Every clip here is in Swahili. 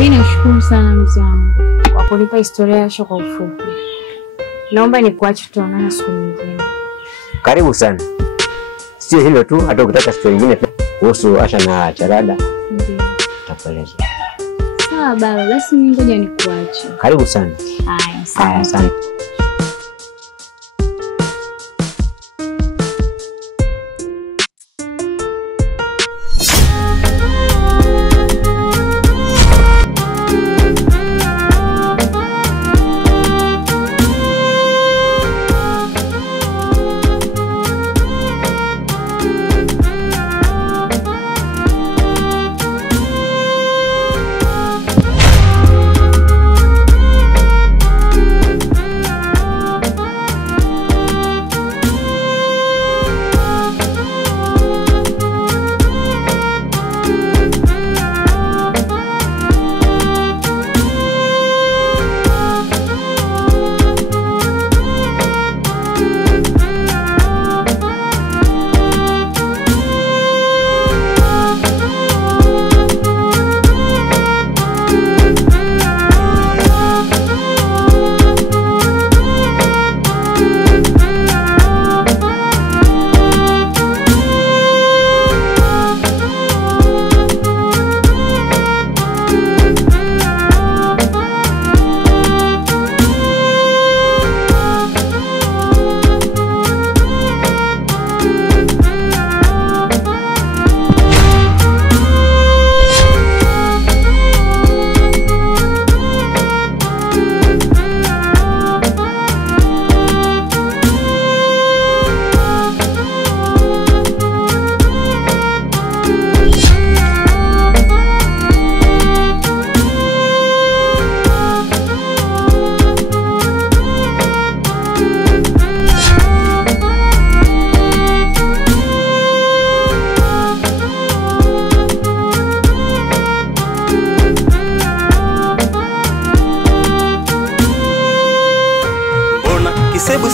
Mimi nashukuru sana mzee wangu kwa kunipa historia yako kwa ufupi. Naomba nikuache tuonane siku nyingine. Karibu sana. Sio hilo tu, hata ukitaka story nyingine kuhusu Asha na Charada. Ndio. Tutakueleza. Sawa baba, basi mimi ngoja nikuache. Karibu sana. Haya, sana.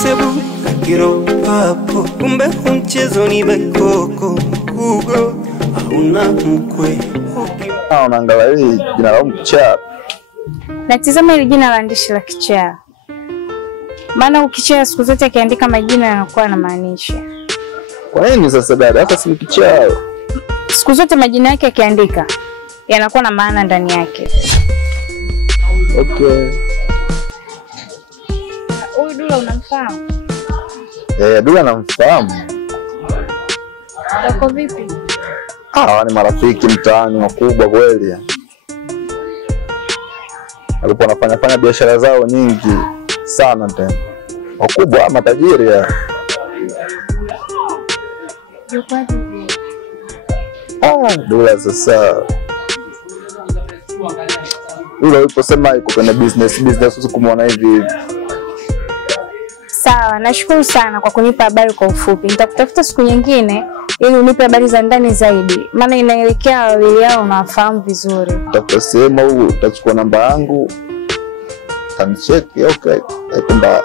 Sebu kiro papo kumbe mchezo ni bekoko ugo hauna mkwe. Unaangalia jina la Kichaa. Natizama ile jina la andishi la Kichaa. Maana ukichaa siku zote akiandika majina yanakuwa na maanisha. Kwa nini sasa dada? Hata si Kichaa. Siku zote majina yake akiandika yanakuwa na maana ndani yake. Okay. Huyu Dula unamfahamu? Dula namfahamu. Wako vipi? Ni marafiki mtaani wakubwa kweli. Walikuwa wanafanya biashara zao nyingi sana tena. Wakubwa matajiri ya. Yuko wapi? Dula sasa. Dula yupo sema yuko kwenye business usikumwona hivi. Sawa, nashukuru sana kwa kunipa habari kwa ufupi. Nitakutafuta siku nyingine ili unipe habari za ndani zaidi. Maana inaelekea wawili yao unawafahamu vizuri. Utasema utachukua namba yangu. Tanicheki, okay. Haikumbaya.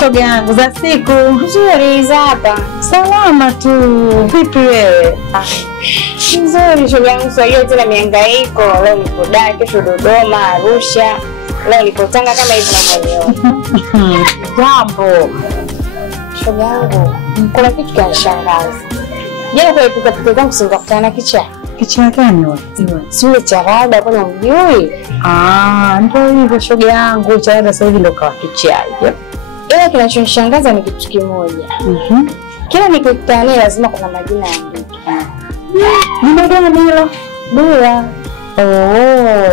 Shoga yangu za siku Nzuri za hapa. salama tu. Vipi wewe? Nzuri shoga yangu, sio yote na mihangaiko. Leo niko Dar, kesho Dodoma, Arusha. Leo niko Tanga kama hivi unavyoona. Jambo. Shoga yangu, kuna kitu kinashangaza. Jana kwa kupita pita zangu sikakutana na Kichaa. Kichaa gani wewe? Sio Charada kwa unamjui? Ndio hivyo shoga yangu, Charada sasa hivi ndo kawa Kichaa hivyo. Ila kinachonishangaza ni kitu kimoja. Kila nikikutana naye lazima kuna majina yaandike. Ni gani hilo? Dula.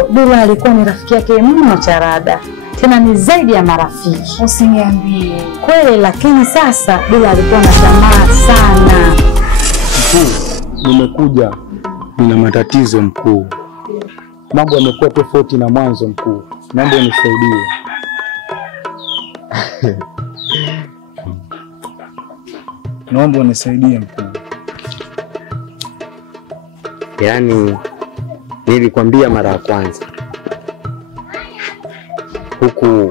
Dula alikuwa ni rafiki yake mno Charada. Tena ni zaidi ya marafiki. Usiniambie. Kweli, lakini sasa Dula alikuwa na tamaa sana. Nimekuja nina matatizo mkuu. Mambo yamekuwa tofauti na mwanzo mkuu. Naomba unisaidie. Naomba unisaidie mkuu. Yaani nilikwambia mara ya kwanza.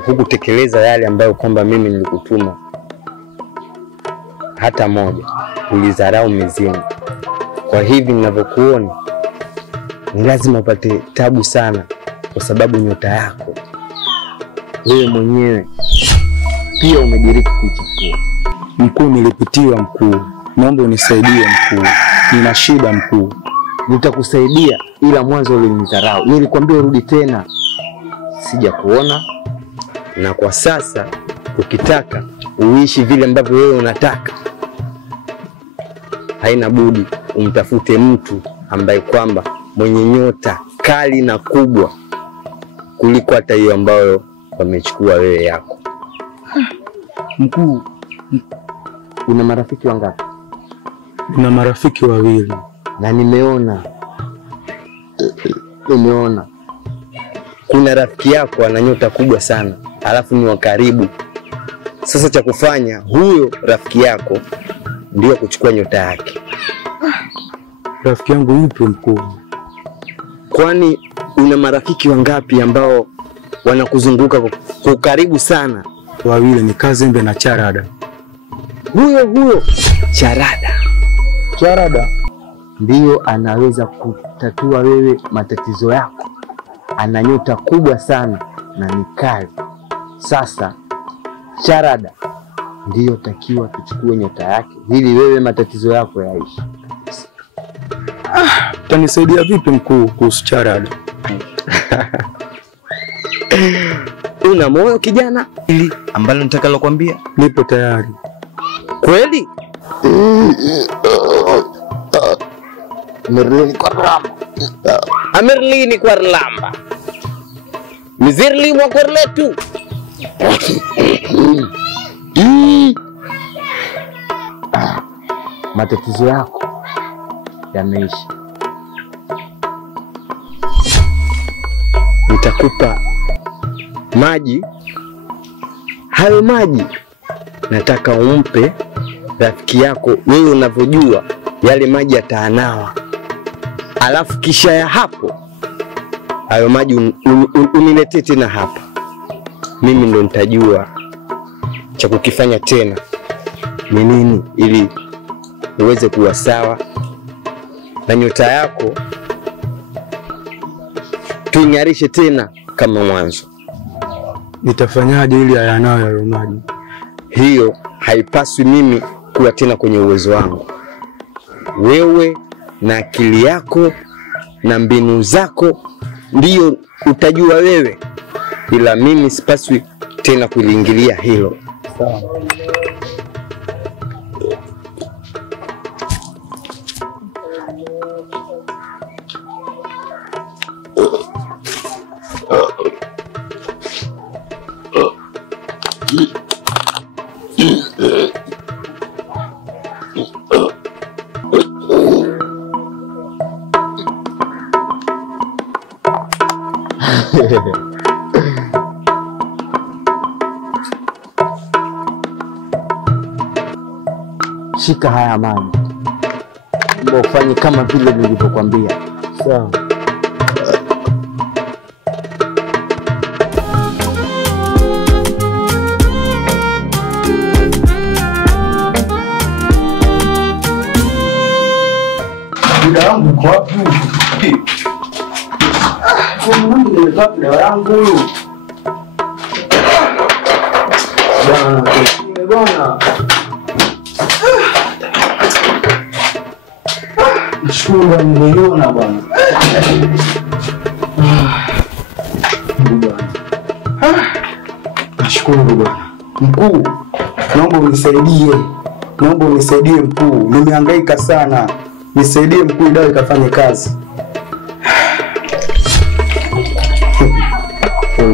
hukutekeleza yale ambayo kwamba mimi nilikutuma hata moja, ulidharau mizimu. Kwa hivi ninavyokuona ni lazima upate tabu sana, kwa sababu nyota yako wewe mwenyewe pia umediriki kuichafua. Mkuu, nilipitiwa mkuu, naomba unisaidie mkuu, nina shida mkuu. Nitakusaidia, ila mwanzo ulinidharau. Nilikwambia urudi tena, sijakuona. Na kwa sasa ukitaka uishi vile ambavyo wewe unataka, haina budi umtafute mtu ambaye kwamba mwenye nyota kali na kubwa kuliko hata hiyo ambayo wamechukua wewe yako. Mkuu, una marafiki wangapi? Una marafiki 2. Na nimeona kuna rafiki yako ana nyota kubwa sana, alafu ni wa karibu. Sasa cha kufanya, huyo rafiki yako ndio kuchukua nyota yake. Rafiki yangu yupo mkuu? Kwani una marafiki wangapi ambao wanakuzunguka kwa karibu sana? 2, ni Kazembe na Charada. Huyo Charada ndiyo anaweza kutatua wewe matatizo yako. Ana nyota kubwa sana na ni kali. Sasa Charada ndiyo takiwa tuchukue nyota yake ili wewe matatizo yako yaishi. Utanisaidia vipi mkuu kuhusu Charada? Una moyo kijana? Ili ambalo nitakalo kwambia, nipo tayari. Kweli? Amerlini kwa rlamba. Mizirli mwa korletu. Matatizo yako yameisha. Nitakupa maji. Hayo maji nataka umpe rafiki yako wewe unavyojua yale maji ataanawa. Alafu kisha ya hapo hayo maji uniletee tena hapa. Mimi ndo nitajua cha kukifanya tena ni nini ili uweze kuwa sawa na nyota yako tuingarishe tena kama mwanzo. Nitafanyaje ili ayanawe hayo maji? Hiyo haipaswi mimi kuwa tena kwenye uwezo wangu. Wewe na akili yako na mbinu zako ndiyo utajua wewe, ila mimi sipaswi tena kuliingilia hilo. Sawa. Shika haya maji. Ndio ufanye kama vile nilivyokuambia. Sawa. Muda wangu uko wapi? Mungu nimetoa dawa yangu huyu. Bwana. Nashukuru nimeiona bwana. Nashukuru bwana. Mkuu, naomba unisaidie. Naomba unisaidie mkuu. Nimehangaika sana. Nisaidie mkuu, dawa ikafanye kazi.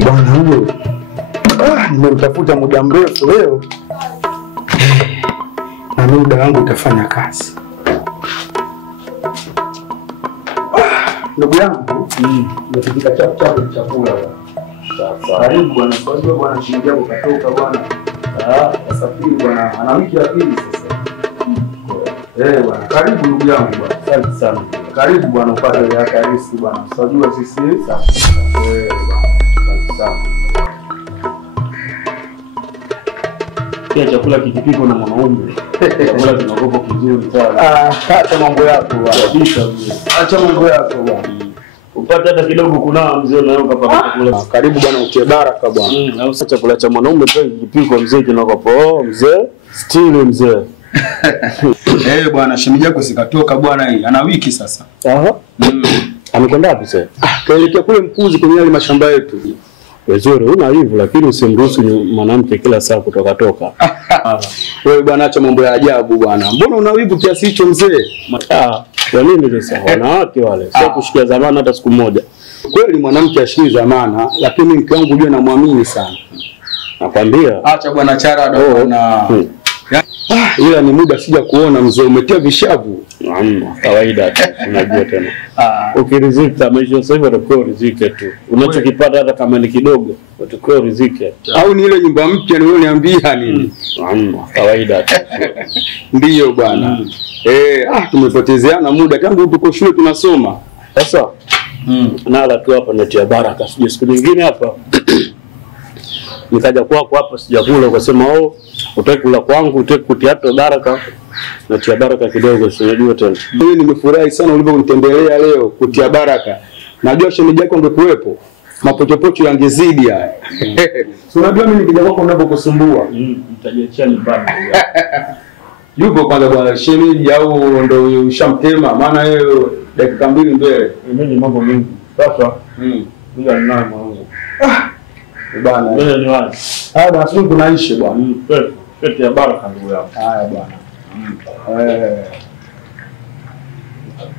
Bwana huyo. Nimemtafuta muda mrefu leo. Na muda wangu utafanya kazi. Ndugu yangu, nimepika chakula chakula. Karibu bwana, sio bwana, shilingi yako katoka bwana. Safiri bwana, ana wiki ya pili sasa. Bwana, karibu ndugu yangu bwana. Asante sana. Karibu bwana, upate ya karisi bwana. Unajua sisi bwana. Asante sana. unasikia chakula kikipikwa na mwanaume. Chakula kinakuwa kizuri sana. Acha mambo yako bwana. Kabisa mzee. Acha mambo yako bwana. Upate hata kidogo kunawa mzee na ukapata chakula. Karibu bwana, utie baraka bwana. Na usa chakula cha mwanaume pia kikipikwa mzee kinakuwa mzee. Stili mzee. Bwana, shemeji yako sikatoka bwana, hii ana wiki sasa. Aha. Amekwenda wapi sasa? Kaelekea kule Mkuzi kwenye yale mashamba yetu. Vizuri, una hivyo lakini usimruhusu mwanamke kila saa kutoka. Wewe bwana, acha mambo ya ajabu bwana. Mbona una wivu kiasi hicho mzee? Kwa nini sasa? Wanawake wale sio kushikia zamana hata siku moja. Kweli mwanamke ashiki zamana, lakini mke wangu jua namwamini sana. Nakwambia. Acha bwana Chara bwana. Ila ni muda sija kuona mzee, umetia vishavu. Kawaida tu, unajua tena. Ukirizika maisha sasa hivi utakuwa rizike tu. Unachokipata hata kama ni kidogo, utakuwa rizike. Au ni ile nyumba mpya niambia nini? Kawaida tu. Ndiyo bwana. Tumepotezeana muda tangu tuko shule tunasoma. Sasa nala tu hapa natia baraka, sije siku nyingine hapa. Nikaja kwako hapa sijakula ukasema utaki kula kwangu, utaki kutia baraka. Natia baraka kidogo, unajua tena. Mimi nimefurahi sana ulivyonitembelea leo kutia baraka. Najua shemeji yako angekuepo, mapochopocho yangezidi haya. Unajua mimi nikija kwako unapokusumbua. Mtajiachia nyumbani. Yupo kwanza bwana shemeji au ndo ushamtema? Maana yeye dakika 2 mbele. Mimi mambo mengi. Sasa bila ninaye mwanangu. Bwana. Wewe ni wapi? Bwana sisi tunaishi bwana. Pete ya baraka ndugu yangu. Haya bwana.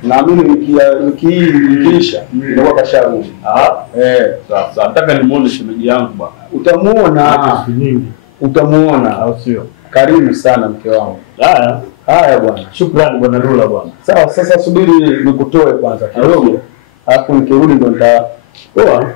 Na mimi nikiisha ndio kasharudi. Sasa nataka nimuone shemeji yangu bwana. Utamuona. Utamuona au sio? Karibu sana mke wangu. Haya bwana. Shukrani bwana Lula bwana. Sawa, sasa subiri nikutoe kwanza kidogo. Alafu nikirudi ndo nita. Poa.